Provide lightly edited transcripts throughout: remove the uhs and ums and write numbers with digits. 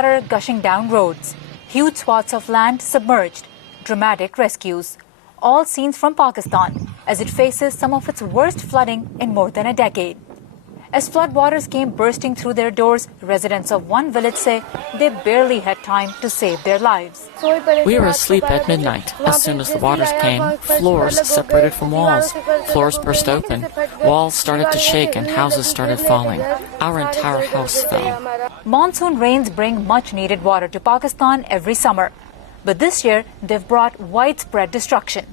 water gushing down roads, huge swaths of land submerged, dramatic rescues. All scenes from Pakistan as it faces some of its worst flooding in more than a decade. As floodwaters came bursting through their doors, residents of one village say they barely had time to save their lives. We were asleep at midnight. As soon as the waters came, floors separated from walls. Floors burst open. Walls started to shake and houses started falling. Our entire house fell. Monsoon rains bring much-needed water to Pakistan every summer. But this year, they've brought widespread destruction.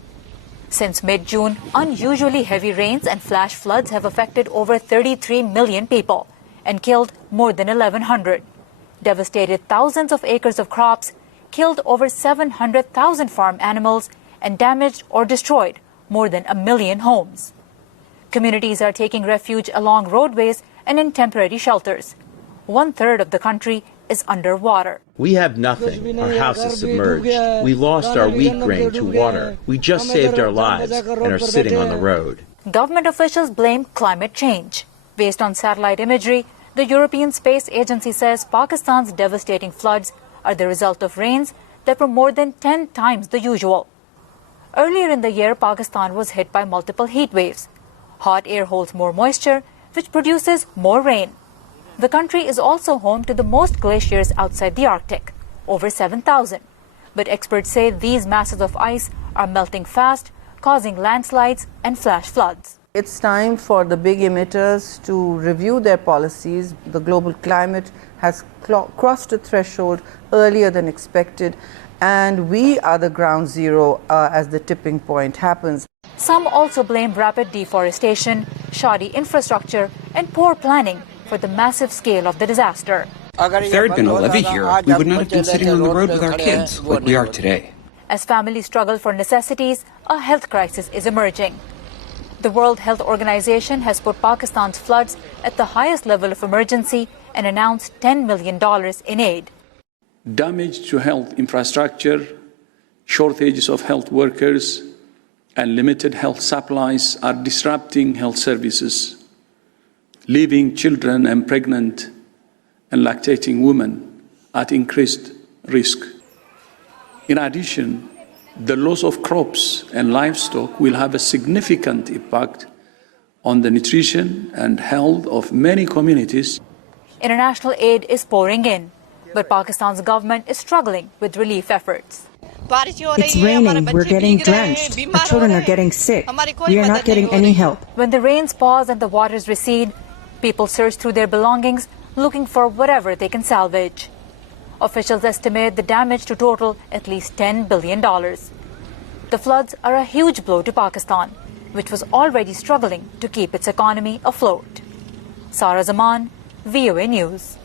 Since mid-June, unusually heavy rains and flash floods have affected over 33 million people and killed more than 1,100, devastated thousands of acres of crops, killed over 700,000 farm animals, and damaged or destroyed more than 1 million homes. Communities are taking refuge along roadways and in temporary shelters. 1/3 of the country is underwater. We have nothing. Our house is submerged. We lost our wheat grain to water. We just saved our lives and are sitting on the road. Government officials blame climate change. Based on satellite imagery, the European Space Agency says Pakistan's devastating floods are the result of rains that were more than 10 times the usual. Earlier in the year, Pakistan was hit by multiple heat waves. Hot air holds more moisture, which produces more rain. The country is also home to the most glaciers outside the Arctic, over 7,000. But experts say these masses of ice are melting fast, causing landslides and flash floods. It's time for the big emitters to review their policies. The global climate has crossed a threshold earlier than expected, and we are the ground zero as the tipping point happens. Some also blame rapid deforestation, shoddy infrastructure, and poor planning for the massive scale of the disaster. If there had been a levee here, we would not have been sitting on the road with our kids like we are today. As families struggle for necessities, a health crisis is emerging. The World Health Organization has put Pakistan's floods at the highest level of emergency and announced $10 million in aid. Damage to health infrastructure, shortages of health workers, and limited health supplies are disrupting health services, leaving children and pregnant and lactating women at increased risk. In addition, the loss of crops and livestock will have a significant impact on the nutrition and health of many communities. International aid is pouring in, but Pakistan's government is struggling with relief efforts. It's raining, we're getting drenched, our children are getting sick, we are not getting any help. When the rains pause and the waters recede, people search through their belongings, looking for whatever they can salvage. Officials estimate the damage to total at least $10 billion. The floods are a huge blow to Pakistan, which was already struggling to keep its economy afloat. Sarah Zaman, VOA News.